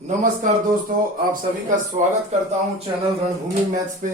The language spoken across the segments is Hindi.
नमस्कार दोस्तों, आप सभी का स्वागत करता हूं चैनल रणभूमि मैथ्स पे।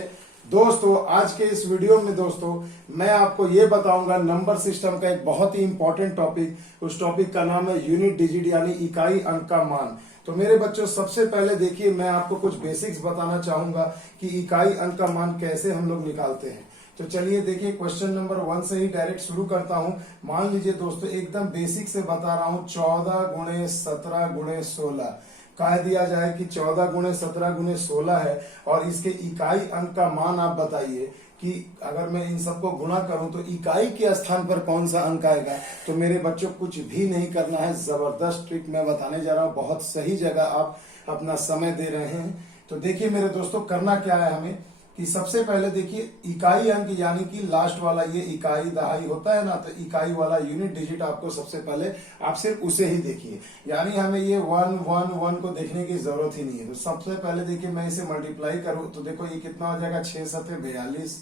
दोस्तों, आज के इस वीडियो में दोस्तों मैं आपको ये बताऊंगा नंबर सिस्टम का एक बहुत ही इंपॉर्टेंट टॉपिक। उस टॉपिक का नाम है यूनिट डिजिट यानी इकाई अंक का मान। तो मेरे बच्चों, सबसे पहले देखिए, मैं आपको कुछ बेसिक्स बताना चाहूंगा कि इकाई अंक का मान कैसे हम लोग निकालते हैं। तो चलिए देखिए, क्वेश्चन नंबर 1 से ही डायरेक्ट शुरू करता हूं। मान लीजिए दोस्तों, एकदम बेसिक से बता रहा हूं, 14 गुणे 17 गुणे 16 कह दिया जाए कि 14 गुणे 17 गुणे 16 है और इसके इकाई अंक का मान आप बताइए कि अगर मैं इन सबको गुणा करूं तो इकाई के स्थान पर कौन सा अंक आएगा। तो मेरे बच्चों, कुछ भी नहीं करना है, जबरदस्त ट्रिक मैं बताने जा रहा हूं। बहुत सही जगह आप अपना समय दे रहे हैं। तो देखिए मेरे दोस्तों, करना क्या है हमें कि सबसे पहले देखिए, इकाई अंक यानी कि लास्ट वाला ये इकाई दहाई होता है ना, तो इकाई वाला यूनिट डिजिट आपको सबसे पहले आप सिर्फ उसे ही देखिए, यानी हमें ये 1 1 1 को देखने की जरूरत ही नहीं है। तो सबसे पहले देखिए, मैं इसे मल्टीप्लाई करूं तो देखो ये कितना हो जाएगा, 6 सते 42,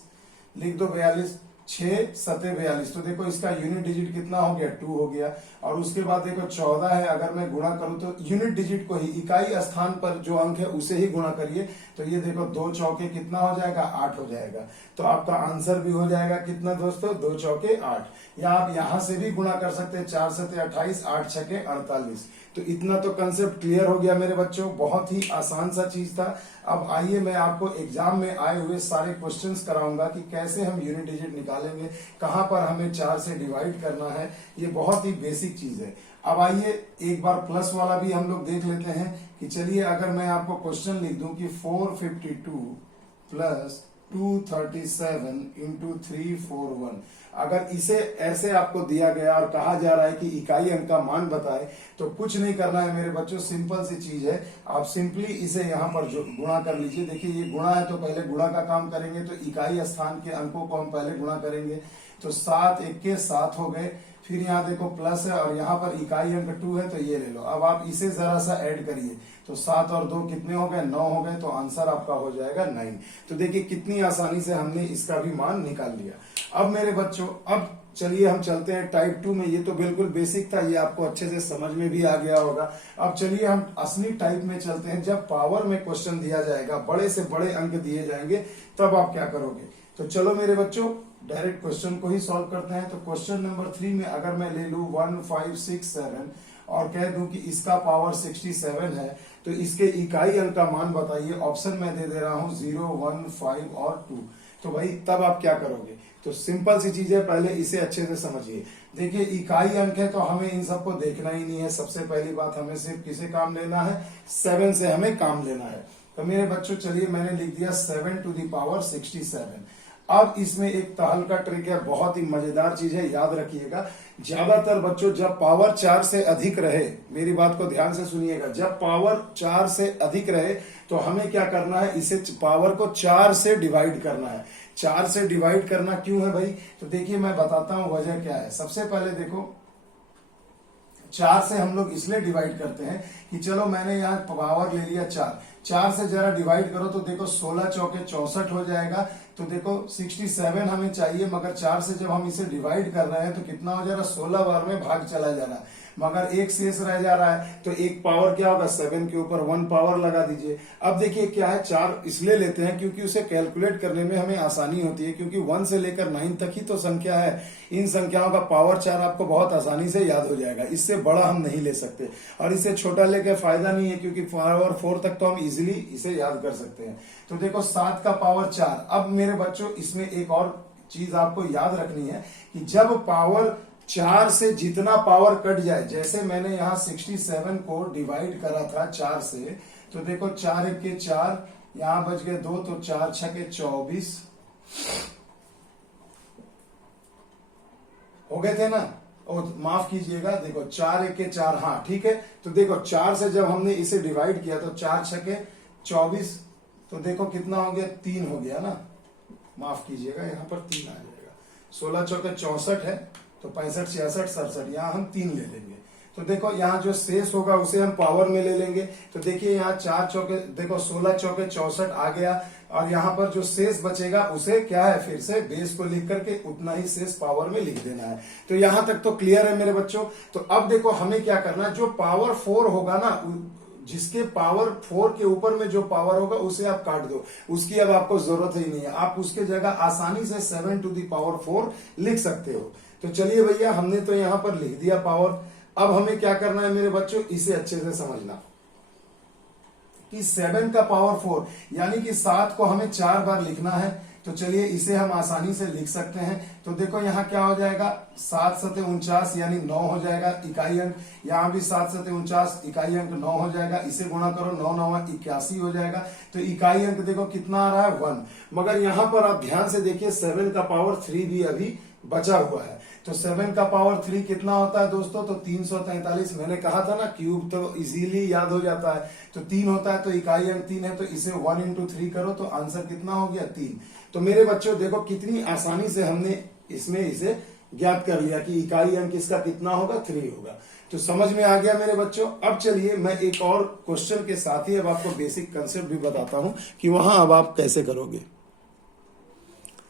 लिख दो 42, 6 सते 42। तो देखो इसका यूनिट डिजिट कितना हो गया, 2 हो गया। और उसके बाद देखो 14 है, अगर मैं गुणा करूं तो यूनिट डिजिट को ही, इकाई स्थान पर जो अंक है उसे ही गुणा करिए। तो ये देखो 2 चौके कितना हो जाएगा, 8 हो जाएगा। तो आपका आंसर भी हो जाएगा कितना दोस्तों, 2 चौके 8। या आप यहां से भी गुणा कर सकते हैं, 4 सते 28, 8 छके 48। तो इतना तो कंसेप्ट क्लियर हो गया मेरे बच्चों, बहुत ही आसान सा चीज था। अब आइए मैं आपको एग्जाम में आए हुए सारे क्वेश्चंस कराऊंगा कि कैसे हम यूनिट डिजिट निकालेंगे, कहां पर हमें 4 से डिवाइड करना है। ये बहुत ही बेसिक चीज है। अब आइए एक बार प्लस वाला भी हम लोग देख लेते हैं कि चलिए, अगर मैं आपको क्वेश्चन लिख दूं कि 452 प्लस 237 इंटू 341, अगर इसे ऐसे आपको दिया गया और कहा जा रहा है कि इकाई अंक का मान बताए, तो कुछ नहीं करना है मेरे बच्चों, सिंपल सी चीज है। आप सिंपली इसे यहाँ पर जो गुणा कर लीजिए। देखिए ये गुणा है तो पहले गुणा का काम करेंगे, तो इकाई स्थान के अंकों को हम पहले गुणा करेंगे। तो 7 1 7 हो गए। फिर यहाँ देखो प्लस है और यहाँ पर इकाई अंक 2 है, तो ये ले लो। अब आप इसे जरा सा ऐड करिए, तो 7 और 2 कितने हो गए, 9 हो गए। तो आंसर आपका हो जाएगा 9। तो देखिए कितनी आसानी से हमने इसका भी मान निकाल लिया। अब मेरे बच्चों, अब चलिए हम चलते हैं टाइप 2 में। ये तो बिल्कुल बेसिक था, ये आपको अच्छे से समझ में भी आ गया होगा। अब चलिए हम असली टाइप में चलते हैं। जब पावर में क्वेश्चन दिया जाएगा, बड़े से बड़े अंक दिए जाएंगे, तब आप क्या करोगे। तो चलो मेरे बच्चों, डायरेक्ट क्वेश्चन को ही सॉल्व करते हैं। तो क्वेश्चन नंबर 3 में अगर मैं ले लू 1 5 6 7 और कह दूं कि इसका पावर 67 है, तो इसके इकाई अंक का मान बताइए। ऑप्शन में दे रहा हूं 0 1 5 और 2। तो भाई तब आप क्या करोगे। तो सिंपल सी चीज है, पहले इसे अच्छे से समझिए। देखिए इकाई अंक है तो हमें इन सबको देखना ही नहीं है। सबसे पहली बात, हमें सिर्फ किसे काम लेना है, 7 से हमें काम लेना है। तो मेरे बच्चों चलिए, मैंने लिख दिया 7 टू द पावर 67। अब इसमें एक तहल का ट्रिक है, बहुत ही मजेदार चीज है, याद रखिएगा। ज्यादातर बच्चों, जब पावर 4 से अधिक रहे, मेरी बात को ध्यान से सुनिएगा, जब पावर 4 से अधिक रहे तो हमें क्या करना है, इसे पावर को 4 से डिवाइड करना है। 4 से डिवाइड करना क्यों है भाई, तो देखिए मैं बताता हूं वजह क्या है। सबसे पहले देखो, 4 से हम लोग इसलिए डिवाइड करते हैं कि चलो मैंने यहाँ पावर ले लिया 4 से जरा डिवाइड करो तो देखो 16 चौके 64 हो जाएगा। तो देखो 67 हमें चाहिए, मगर 4 से जब हम इसे डिवाइड कर रहे हैं तो कितना हो जा रहा है, 16 बार में भाग चला जा रहा है, मगर एक शेष रह जा रहा है। तो एक पावर क्या होगा, 7 के ऊपर 1 पावर लगा दीजिए। अब देखिए क्या है, 4 इसलिए लेते हैं क्योंकि उसे कैलकुलेट करने में हमें आसानी होती है, क्योंकि 1 से लेकर 9 तक ही तो संख्या है। इन संख्याओं का पावर 4 आपको बहुत आसानी से याद हो जाएगा। इससे बड़ा हम नहीं ले सकते और इससे छोटा लेके फायदा नहीं है, क्योंकि पावर 4 तक तो हम इजिली इसे याद कर सकते हैं। तो देखो 7 का पावर 4। अब मेरे बच्चों, इसमें एक और चीज आपको याद रखनी है कि जब पावर 4 से जितना पावर कट जाए, जैसे मैंने यहाँ 67 को डिवाइड करा था 4 से, तो देखो 4 1 के 4, यहां बच गए 2, तो 4 6 के 24 हो गए थे ना। और माफ कीजिएगा, देखो 4 1 के 4, हाँ ठीक है। तो देखो 4 से जब हमने इसे डिवाइड किया तो 4 6 के 24, तो देखो कितना हो गया, 3 हो गया ना। माफ कीजिएगा, यहाँ पर 3 आ जाएगा। 16 चौके 64 है, तो 65 66 67, यहाँ हम 3 ले लेंगे। तो देखो यहाँ जो शेष होगा उसे हम पावर में ले लेंगे। तो देखिए यहाँ 4 चौके, देखो 16 चौके 64 आ गया, और यहाँ पर जो शेष बचेगा उसे क्या है, फिर से बेस को लिख करके उतना ही शेष पावर में लिख देना है। तो यहां तक तो क्लियर है मेरे बच्चों। तो अब देखो हमें क्या करना है, जो पावर 4 होगा ना, जिसके पावर 4 के ऊपर में जो पावर होगा उसे आप काट दो, उसकी अब आपको जरूरत ही नहीं है। आप उसके जगह आसानी से 7 टू द पावर 4 लिख सकते हो। तो चलिए भैया, हमने तो यहां पर लिख दिया पावर। अब हमें क्या करना है मेरे बच्चों, इसे अच्छे से समझना कि 7 का पावर 4 यानी कि 7 को हमें 4 बार लिखना है। तो चलिए इसे हम आसानी से लिख सकते हैं। तो देखो यहाँ क्या हो जाएगा, 7 सते 49 यानी 9 हो जाएगा इकाई अंक। यहाँ भी 7 सते 49 इकाई अंक 9 हो जाएगा। इसे गुणा करो, 9 9 81 हो जाएगा। तो इकाई अंक देखो कितना आ रहा है 1। मगर यहाँ पर आप ध्यान से देखिए 7 का पावर 3 भी अभी बचा हुआ है। तो 7 का पावर 3 कितना होता है दोस्तों, तो 343। मैंने कहा था ना क्यूब तो इजीली याद हो जाता है। तो 3 होता है तो इकाई अंक 3 है, तो इसे 1 इंटू 3 करो तो आंसर कितना हो गया 3। तो मेरे बच्चों देखो कितनी आसानी से हमने इसमें इसे ज्ञात कर लिया कि इकाई अंक इसका कितना होगा 3 होगा। तो समझ में आ गया मेरे बच्चों। अब चलिए मैं एक और क्वेश्चन के साथ ही अब आपको बेसिक कंसेप्ट भी बताता हूं कि वहां अब आप कैसे करोगे।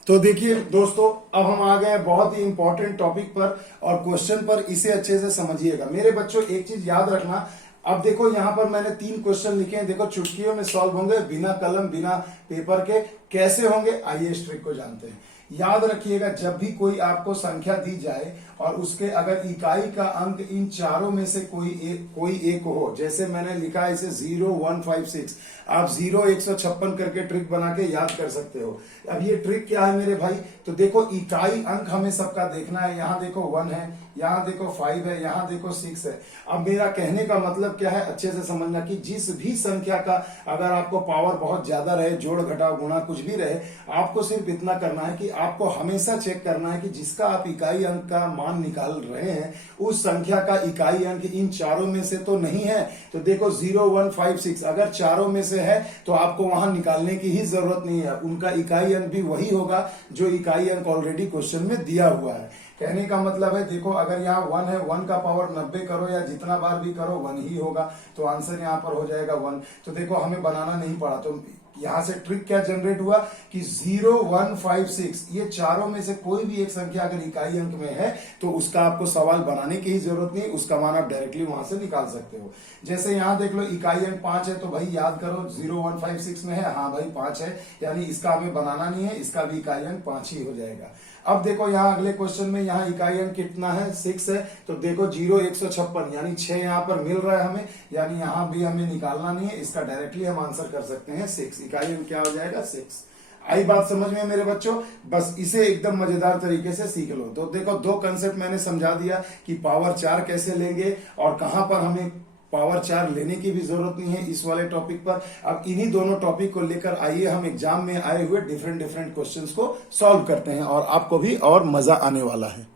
तो देखिए दोस्तों, अब हम आ गए बहुत ही इंपॉर्टेंट टॉपिक पर और क्वेश्चन पर। इसे अच्छे से समझिएगा मेरे बच्चों। एक चीज याद रखना, अब देखो यहां पर मैंने 3 क्वेश्चन लिखे हैं। देखो चुटकियों में सॉल्व होंगे, बिना कलम बिना पेपर के। कैसे होंगे आइए इस ट्रिक को जानते हैं। याद रखिएगा, जब भी कोई आपको संख्या दी जाए और उसके अगर इकाई का अंक इन चारों में से कोई एक हो, जैसे मैंने लिखा है इसे 0 1 5 6, आप 0 156 करके ट्रिक बना के याद कर सकते हो। अब ये ट्रिक क्या है मेरे भाई, तो देखो इकाई अंक हमें सबका देखना है। यहाँ देखो 1 है, यहाँ देखो 5 है, यहाँ देखो 6 है। अब मेरा कहने का मतलब क्या है, अच्छे से समझना कि जिस भी संख्या का अगर आपको पावर बहुत ज्यादा रहे, जोड़ घटाव गुणा कुछ भी रहे, आपको सिर्फ इतना करना है कि आपको हमेशा चेक करना है कि जिसका आप इकाई अंक का मान निकाल रहे हैं उस संख्या का इकाई अंक इन चारों में से तो नहीं है। तो देखो 0 1 5 6 अगर चारों में से है तो आपको वहां निकालने की ही जरूरत नहीं है। उनका इकाई अंक भी वही होगा जो इकाई अंक ऑलरेडी क्वेश्चन में दिया हुआ है। कहने का मतलब है देखो अगर यहाँ 1 है, 1 का पावर 90 करो या जितना बार भी करो 1 ही होगा। तो आंसर यहाँ पर हो जाएगा 1। तो देखो हमें बनाना नहीं पड़ा। तो यहां से ट्रिक क्या जनरेट हुआ कि 0 1 5 6 ये चारों में से कोई भी एक संख्या अगर इकाई अंक में है तो उसका आपको सवाल बनाने की ही जरूरत नहीं, उसका मान आप डायरेक्टली वहां से निकाल सकते हो। जैसे यहां देख लो इकाई अंक 5 है, तो भाई याद करो 0 1 5 6 में है, हाँ भाई 5 है, यानी इसका हमें बनाना नहीं है, इसका भी इकाई अंक 5 ही हो जाएगा। अब देखो यहाँ अगले क्वेश्चन में यहाँ इकाई अंक कितना है 6 है, तो देखो 0 156 यानी 6 यहाँ पर मिल रहा है हमें, यानी यहाँ भी हमें निकालना नहीं है, इसका डायरेक्टली हम आंसर कर सकते हैं 6। इकाई अंक क्या हो जाएगा 6। आई बात समझ में मेरे बच्चों, बस इसे एकदम मजेदार तरीके से सीख लो। तो देखो 2 कंसेप्ट मैंने समझा दिया कि पावर 4 कैसे लेंगे और कहां पर हमें पावर 4 लेने की भी जरूरत नहीं है इस वाले टॉपिक पर। अब इन्हीं दोनों टॉपिक को लेकर आइए हम एग्जाम में आए हुए डिफरेंट क्वेश्चंस को सॉल्व करते हैं और आपको भी और मजा आने वाला है।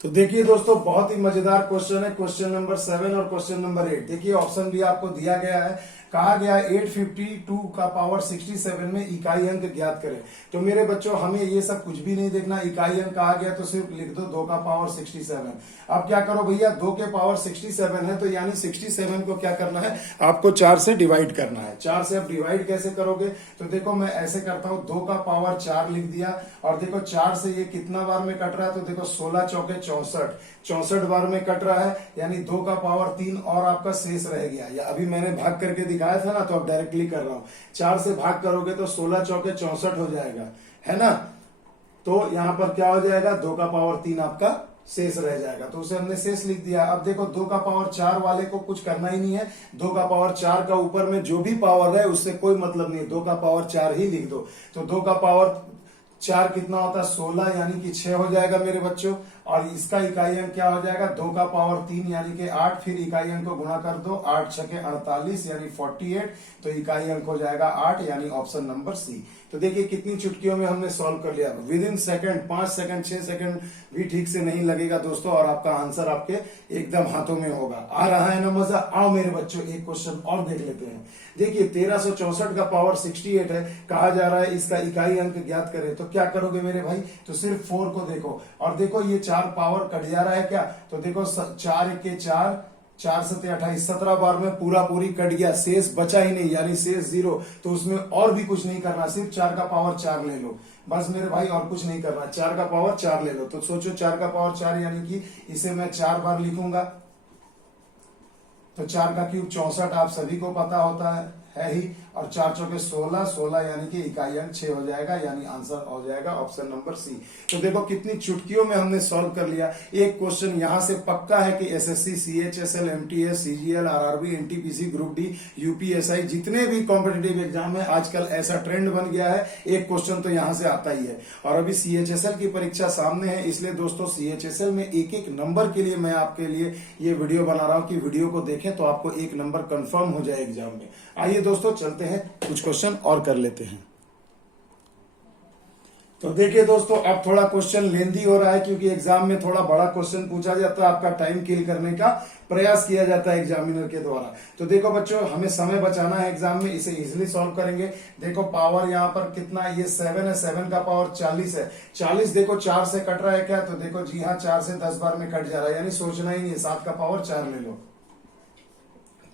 तो देखिए दोस्तों, बहुत ही मजेदार क्वेश्चन है, क्वेश्चन नंबर 7 और क्वेश्चन नंबर 8। देखिए ऑप्शन भी आपको दिया गया है, कहा गया है 852 का पावर 67 में इकाई अंक ज्ञात करें। तो मेरे बच्चों हमें ये सब कुछ भी नहीं देखना, इकाई अंक आ गया तो सिर्फ लिख दो 2 का पावर 67। अब क्या करो भैया, 2 के पावर 67 है, तो यानी 67 को क्या करना है, आपको 4 से डिवाइड करना है। 4 से अब डिवाइड कैसे करोगे, तो देखो मैं ऐसे करता हूं, 2 का पावर 4 लिख दिया और देखो 4 से ये कितना बार में कट रहा है, तो देखो 16 चौके 64 बार में कट रहा है, यानी 2 का पावर 3 और आपका शेष रह गया। या अभी मैंने भाग करके दिखाया था ना, तो अब डायरेक्टली कर रहा हूं, 4 से भाग करोगे तो 16 चौके 64 हो जाएगा, है ना। तो यहां पर क्या हो जाएगा, 2 का पावर 3 आपका शेष रह जाएगा, तो उसे हमने शेष लिख दिया। अब देखो 2 का पावर 4 वाले को कुछ करना ही नहीं है, 2 का पावर 4 का ऊपर में जो भी पावर है उससे कोई मतलब नहीं, 2 का पावर 4 ही लिख दो। तो 2 का पावर 4 कितना होता है 16, यानी कि 6 हो जाएगा मेरे बच्चों। और इसका इकाई अंक क्या हो जाएगा, 2 का पावर 3 यानी कि 8, फिर इकाई अंक को गुणा कर दो, 8 छके 48 यानी 48, तो इकाई अंक हो जाएगा 8, यानी ऑप्शन नंबर सी। तो देखिए कितनी चुटकियों में हमने सॉल्व कर लिया, with in second, 5 second 6 second भी ठीक से नहीं लगेगा दोस्तों, और आपका आंसर आपके एकदम हाथों में होगा। आ रहा है ना मजा, आओ मेरे बच्चों एक क्वेश्चन और देख लेते हैं। देखिए 1364 का पावर 68 है, कहा जा रहा है इसका इकाई अंक ज्ञात करें। तो क्या करोगे मेरे भाई, तो सिर्फ 4 को देखो और देखो ये 4 पावर कट जा रहा है क्या, तो देखो 4 1 के 4, 4 7 28, 17 बार में पूरी कट गया, शेष बचा ही नहीं, यानी शेष 0। तो उसमें और भी कुछ नहीं करना, सिर्फ 4 का पावर 4 ले लो बस मेरे भाई, और कुछ नहीं करना, 4 का पावर 4 ले लो। तो सोचो 4 का पावर 4 यानी कि इसे मैं 4 बार लिखूंगा, तो 4 का क्यूब 64 आप सभी को पता होता है ही, और 4 चौके 16, 16 यानी कि इकाई अंक 6 हो जाएगा, यानी आंसर हो जाएगा ऑप्शन नंबर सी। तो देखो कितनी चुटकियों में हमने सॉल्व कर लिया। एक क्वेश्चन यहां से पक्का है कि SSC, CHSL, MTS, CGL, RRB, NTPC, group D, UPSI, जितने भी कॉम्पिटेटिव एग्जाम है आजकल ऐसा ट्रेंड बन गया है, एक क्वेश्चन तो यहां से आता ही है। और अभी सीएचएसएल की परीक्षा सामने है, इसलिए दोस्तों सीएचएसएल में एक एक नंबर के लिए मैं आपके लिए ये वीडियो बना रहा हूं कि वीडियो को देखें तो आपको एक नंबर कंफर्म हो जाए एग्जाम में। आइए दोस्तों चलते हैं, कुछ क्वेश्चन और कर लेते हैं। तो देखिए दोस्तों, अब थोड़ा क्वेश्चन लेंदी हो रहा है क्योंकि एग्जाम में थोड़ा बड़ा क्वेश्चन पूछा जाता है, आपका टाइम किल करने का प्रयास किया जाता है एग्जामिनर के द्वारा। तो देखो बच्चों, हमें समय बचाना है एग्जाम में, इसे इजिली सॉल्व करेंगे। देखो पावर यहाँ पर कितना, ये 7 है, 7 का पावर 40 है। 40 देखो 4 से कट रहा है क्या, तो देखो जी हाँ 4 से 10 बार में कट जा रहा है, यानी सोचना ही नहीं है, 7 का पावर 4 ले लो।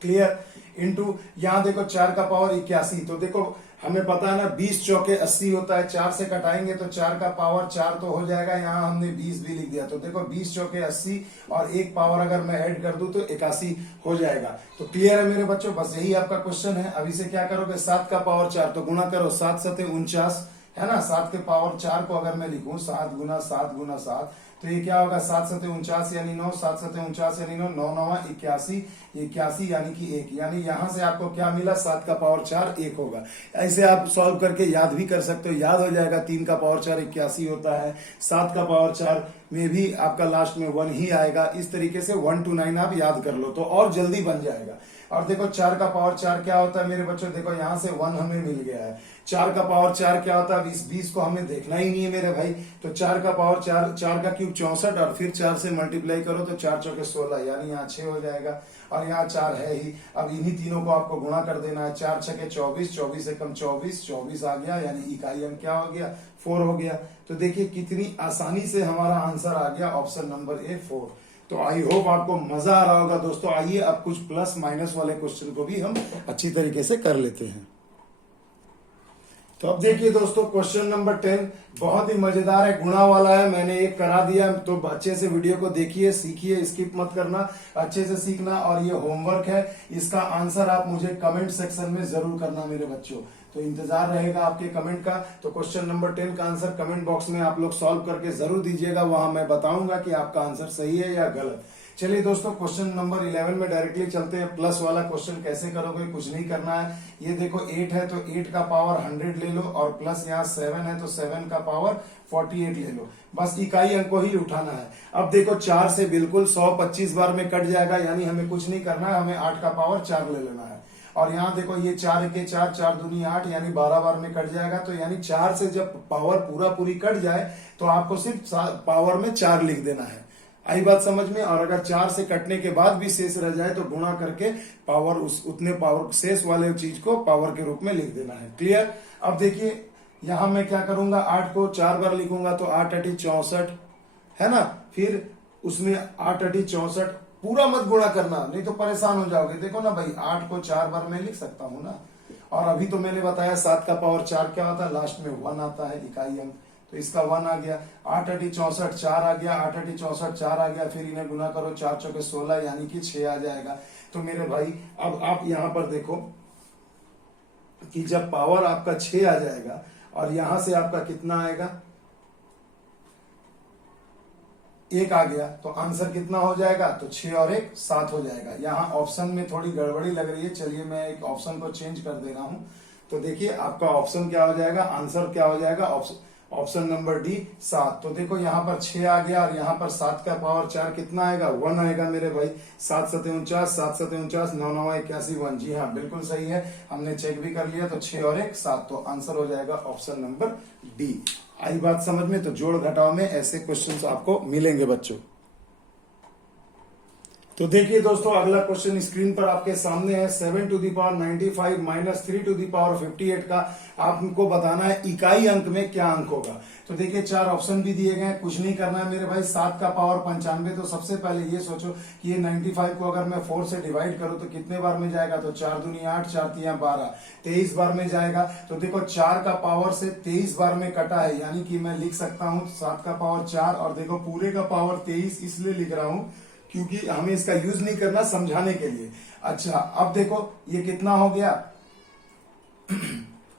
क्लियर। इनटू यहाँ देखो 4 का पावर 81, तो देखो हमें पता है ना 20 चौके 80 होता है, 4 से कटाएंगे तो 4 का पावर 4 तो हो जाएगा, यहाँ हमने 20 भी लिख दिया। तो देखो 20 चौके 80 और एक पावर अगर मैं ऐड कर दूं तो 81 हो जाएगा। तो क्लियर है मेरे बच्चों, बस यही आपका क्वेश्चन है। अभी से क्या करोगे, 7 का पावर 4 तो गुणा करो, 7 सते 49 है ना। 7 के पावर 4 को अगर मैं लिखूं 7 गुना 7 गुना 7, तो ये क्या होगा, 7 सते 49 यानी 9, 7 सते 49 यानी 9, 9 9 81, 81 यानी कि 1, यानी यहां से आपको क्या मिला, 7 का पावर 4 1 होगा। ऐसे आप सॉल्व करके याद भी कर सकते हो, याद हो जाएगा। 3 का पावर 4 81 होता है, 7 का पावर 4 में भी आपका लास्ट में 1 ही आएगा। इस तरीके से 1 to 9 आप याद कर लो तो और जल्दी बन जाएगा। और देखो 4 का पावर 4 क्या होता है मेरे बच्चों, देखो यहां से 1 हमें मिल गया है। 4 का पावर 4 क्या होता है, इस 20 को हमें देखना ही नहीं है मेरे भाई। तो 4 का पावर 4, 4 का क्यूब 64 और फिर 4 से मल्टीप्लाई करो तो 4 चौके 16, यानी यहाँ 6 हो जाएगा, और यहाँ 4 है ही। अब इन्हीं तीनों को आपको गुणा कर देना है, 4 छके 24, 24 से कम 24, 24 आ गया, यानी इकाई अंक क्या हो गया, 4 हो गया। तो देखिए कितनी आसानी से हमारा आंसर आ गया ऑप्शन नंबर ए 4। तो आई होप आपको मजा आ रहा होगा दोस्तों। आइए अब कुछ प्लस माइनस वाले क्वेश्चन को भी हम अच्छी तरीके से कर लेते हैं। तो अब देखिए दोस्तों, क्वेश्चन नंबर 10 बहुत ही मजेदार है, गुणा वाला है, मैंने एक करा दिया। तो अच्छे से वीडियो को देखिए, सीखिए, स्किप मत करना, अच्छे से सीखना। और ये होमवर्क है, इसका आंसर आप मुझे कमेंट सेक्शन में जरूर करना मेरे बच्चों। तो इंतजार रहेगा आपके कमेंट का। तो क्वेश्चन नंबर 10 का आंसर कमेंट बॉक्स में आप लोग सॉल्व करके जरूर दीजिएगा, वहां मैं बताऊंगा कि आपका आंसर सही है या गलत। चलिए दोस्तों, क्वेश्चन नंबर 11 में डायरेक्टली चलते हैं। प्लस वाला क्वेश्चन कैसे करोगे, कुछ नहीं करना है। ये देखो 8 है तो 8 का पावर 100 ले लो, और प्लस यहाँ 7 है तो 7 का पावर 48 ले लो। बस इकाई अंक को ही उठाना है। अब देखो 4 से बिल्कुल 125 बार में कट जाएगा, यानी हमें कुछ नहीं करना है, हमें 8 का पावर 4 ले लेना है। और यहाँ देखो ये 4 के 4, 4 दूनी 8, यानी 12 बार में कट जाएगा। तो यानी 4 से जब पावर पूरी कट जाए तो आपको सिर्फ पावर में 4 लिख देना है। आई बात समझ में। और अगर 4 से कटने के बाद भी शेष रह जाए तो गुणा करके पावर उतने पावर शेष वाले चीज को पावर के रूप में लिख देना है। क्लियर। अब देखिए यहां मैं क्या करूंगा, 8 को 4 बार लिखूंगा तो 8 अठी 64 है ना। फिर उसमें 8 अठी 64, पूरा मत गुणा करना नहीं तो परेशान हो जाओगे। देखो ना भाई, 8 को 4 बार मैं लिख सकता हूं ना। और अभी तो मैंने बताया 7 का पावर 4 क्या होता है, लास्ट में 1 आता है, इकाई अंक, तो इसका 1 आ गया। 8 अठी 64 4 आ गया, 8 अठी 64 4 आ गया। फिर इन्हें गुना करो, 4 चौके 16 यानी कि 6 आ जाएगा। तो मेरे भाई अब आप यहां पर देखो कि जब पावर आपका 6 आ जाएगा और यहां से आपका कितना आएगा, 1 आ गया, तो आंसर कितना हो जाएगा, तो 6 और 1 7 हो जाएगा। यहाँ ऑप्शन में थोड़ी गड़बड़ी लग रही है, चलिए मैं एक ऑप्शन को चेंज कर दे रहा हूं। तो देखिए आपका ऑप्शन क्या हो जाएगा, आंसर क्या हो जाएगा, ऑप्शन नंबर डी 7। तो देखो यहाँ पर 6 आ गया और यहाँ पर 7 का पावर 4 कितना आएगा, 1 आएगा मेरे भाई। 7 सते 49, 7 सते 49, 9 9 81 1। जी हाँ बिल्कुल सही है, हमने चेक भी कर लिया। तो 6 और 1 7, तो आंसर हो जाएगा ऑप्शन नंबर डी। आई बात समझ में। तो जोड़ घटाव में ऐसे क्वेश्चंस आपको मिलेंगे बच्चों। तो देखिए दोस्तों, अगला क्वेश्चन स्क्रीन पर आपके सामने है। 7 to the power 95 minus 3 to the power 58 का आपको बताना है इकाई अंक में क्या अंक होगा। तो देखिए 4 ऑप्शन भी दिए गए हैं, कुछ नहीं करना है मेरे भाई। 7 का पावर 95, तो सबसे पहले ये सोचो कि ये 95 को अगर मैं 4 से डिवाइड करूं तो कितने बार में जाएगा, तो 4 दूनी 8, 4 तिया 12, 23 बार में जाएगा। तो देखो 4 का पावर से 23 बार में कटा है, यानी कि मैं लिख सकता हूं 7 का पावर 4, और देखो पूरे का पावर 23 इसलिए लिख रहा हूं क्योंकि हमें इसका यूज नहीं करना, समझाने के लिए। अच्छा अब देखो ये कितना हो गया,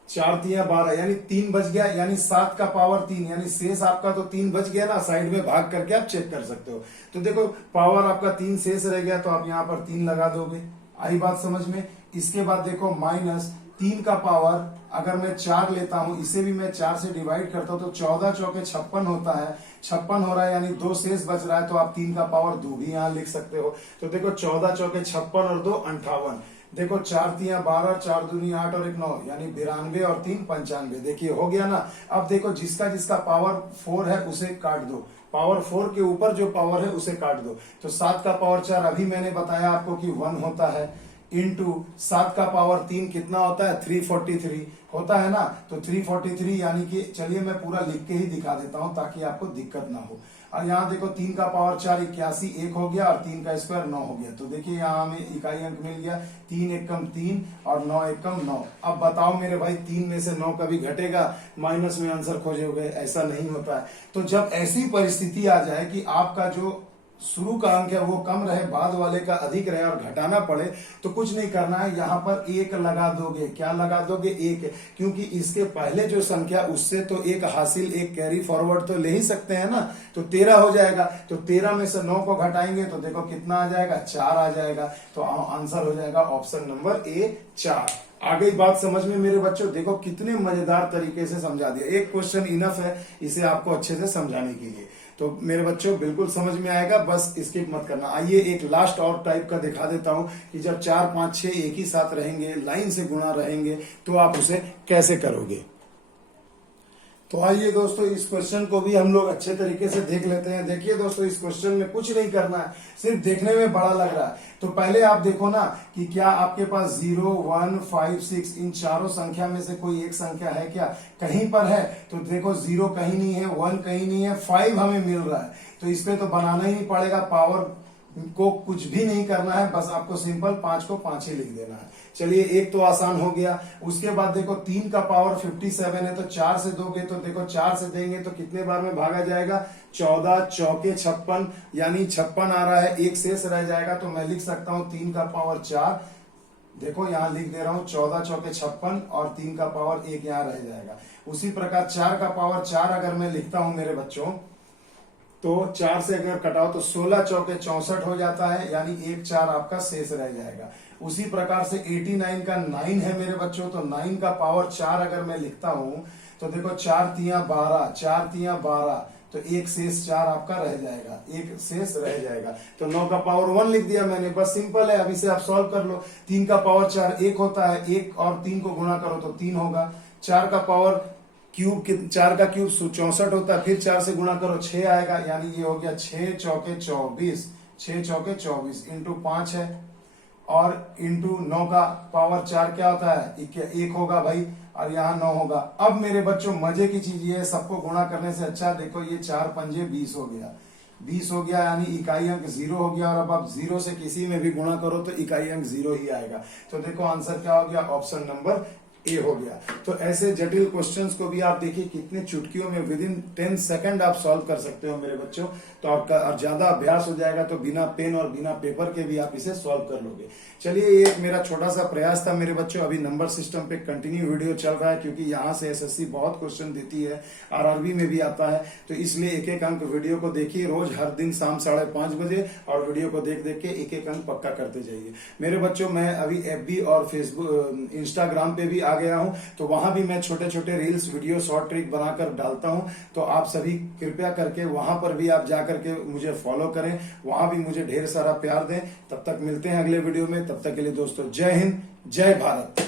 4 तिया 12 यानी 3 बच गया, यानी 7 का पावर 3 यानी शेष आपका तो 3 बच गया ना, साइड में भाग करके आप चेक कर सकते हो। तो देखो पावर आपका 3 शेष रह गया, तो आप यहाँ पर 3 लगा दोगे। आई बात समझ में। इसके बाद देखो माइनस 3 का पावर अगर मैं 4 लेता हूं, इसे भी मैं 4 से डिवाइड करता हूं तो 14 चौके 56 होता है, 56 हो रहा है यानी 2 शेष बच रहा है, तो आप 3 का पावर 2 भी यहां लिख सकते हो। तो देखो 14 चौके 56 और 2 58, देखो 4 तिया 12, 4 दूनी 8 और 1 9 यानी 92 और 3 95। देखिए हो गया ना। अब देखो जिसका जिसका पावर 4 है उसे काट दो, पावर 4 के ऊपर जो पावर है उसे काट दो। तो 7 का पावर 4 अभी मैंने बताया आपको कि 1 होता है, इंटू 7 का पावर 3 कितना होता है 343 होता है ना। तो 343 यानी कि चलिए मैं पूरा लिख के ही दिखा देता हूं ताकि आपको दिक्कत ना हो। और यहाँ देखो 3 का पावर 4 81 1 हो गया और 3 का स्क्वायर 9 हो गया। तो देखिए यहाँ हमें इकाई अंक मिल गया 3 एकम 3 और 9 एकम 9। अब बताओ मेरे भाई 3 में से 9 कभी घटेगा, माइनस में आंसर खोजोगे? ऐसा नहीं होता है। तो जब ऐसी परिस्थिति आ जाए कि आपका जो शुरू का अंक है वो कम रहे, बाद वाले का अधिक रहे और घटाना पड़े, तो कुछ नहीं करना है, यहाँ पर 1 लगा दोगे। क्या लगा दोगे? 1, क्योंकि इसके पहले जो संख्या उससे तो 1 हासिल, 1 कैरी फॉरवर्ड तो ले ही सकते हैं ना। तो 13 हो जाएगा। तो 13 में से 9 को घटाएंगे तो देखो कितना आ जाएगा, 4 आ जाएगा। तो आंसर हो जाएगा ऑप्शन नंबर ए 4। आ गई बात समझ में मेरे बच्चों? देखो कितने मजेदार तरीके से समझा दिया। एक क्वेश्चन इनफ है इसे आपको अच्छे से समझाने के लिए। तो मेरे बच्चों बिल्कुल समझ में आएगा, बस स्किप मत करना। आइए एक लास्ट और टाइप का दिखा देता हूं कि जब 4 5 6 एक ही साथ रहेंगे, लाइन से गुणा रहेंगे, तो आप उसे कैसे करोगे। तो आइए दोस्तों इस क्वेश्चन को भी हम लोग अच्छे तरीके से देख लेते हैं। देखिए दोस्तों इस क्वेश्चन में कुछ नहीं करना है, सिर्फ देखने में बड़ा लग रहा है। तो पहले आप देखो ना कि क्या आपके पास 0 1 5 6 इन चारों संख्या में से कोई एक संख्या है क्या? कहीं पर है। तो देखो 0 कहीं नहीं है, 1 कहीं नहीं है, 5 हमें मिल रहा है। तो इस पे तो बनाना ही नहीं पड़ेगा, पावर को कुछ भी नहीं करना है, बस आपको सिंपल 5 को 5 ही लिख देना है। चलिए एक तो आसान हो गया। उसके बाद देखो 3 का पावर 57 है, तो 4 से दोगे तो देखो 4 से देंगे तो कितने बार में भागा जाएगा? 14 चौके 56 यानी 56 आ रहा है, एक शेष रह जाएगा। तो मैं लिख सकता हूं 3 का पावर 4, देखो यहां लिख दे रहा हूं 14 चौके 56 और 3 का पावर 1 यहां रह जाएगा। उसी प्रकार 4 का पावर 4 अगर मैं लिखता हूं मेरे बच्चों, तो 4 से अगर कटाओ तो 16 चौके 64 हो जाता है, यानी 1 4 आपका शेष रह जाएगा। उसी प्रकार से 89 का 9 है मेरे बच्चों, तो 9 का पावर 4 अगर मैं लिखता हूं तो देखो 4 तिया 12, 4 तिया 12, तो एक शेष 4 आपका रह जाएगा, एक शेष रह जाएगा। तो 9 का पावर 1 लिख दिया मैंने, बस सिंपल है। अब इसे आप सॉल्व कर लो। 3 का पावर 4 1 होता है, 1 और 3 को गुणा करो तो 3 होगा। 4 का पावर क्यूब 4 का क्यूब 64 होता है, फिर 4 से गुणा करो 6 आएगा, यानी ये हो गया 6 चौके 24, 6 चौके 24 इंटू 5 है, और इंटू 9 का पावर 4 क्या होता है? 1 होगा भाई, और यहाँ 9 होगा। अब मेरे बच्चों मजे की चीज ये है, सबको गुणा करने से अच्छा देखो ये 4 पंजे 20 हो गया, 20 हो गया, यानी इकाई अंक 0 हो गया। और अब आप 0 से किसी में भी गुणा करो तो इकाई अंक 0 ही आएगा। तो देखो आंसर क्या हो गया? ऑप्शन नंबर ए हो गया। तो ऐसे जटिल क्वेश्चंस को भी आप देखिए कितने चुटकियों में विद इन 10 सेकंड आप सॉल्व कर सकते हो मेरे बच्चों। तो आपका ज्यादा अभ्यास हो जाएगा, तो बिना पेन और बिना पेपर के भी आप इसे सॉल्व कर लोगे। चलिए ये एक मेरा छोटा सा प्रयास था मेरे बच्चों। अभी नंबर सिस्टम पे कंटिन्यू वीडियो चल रहा है, क्योंकि यहाँ से एसएससी बहुत क्वेश्चन देती है, आरआरबी में भी आता है। तो इसलिए एक एक अंक वीडियो को देखिए रोज, हर दिन शाम 5:30 बजे, और वीडियो को देख देख के एक एक अंक पक्का करते जाइए मेरे बच्चों। मैं अभी FB और फेसबुक इंस्टाग्राम पे भी आ गया हूं, तो वहां भी मैं छोटे छोटे रील्स वीडियो शॉर्ट ट्रिक बनाकर डालता हूं। तो आप सभी कृपया करके वहां पर भी आप जाकर के मुझे फॉलो करें, वहां भी मुझे ढेर सारा प्यार दें। तब तक मिलते हैं अगले वीडियो में, तब तक के लिए दोस्तों जय हिंद, जय भारत।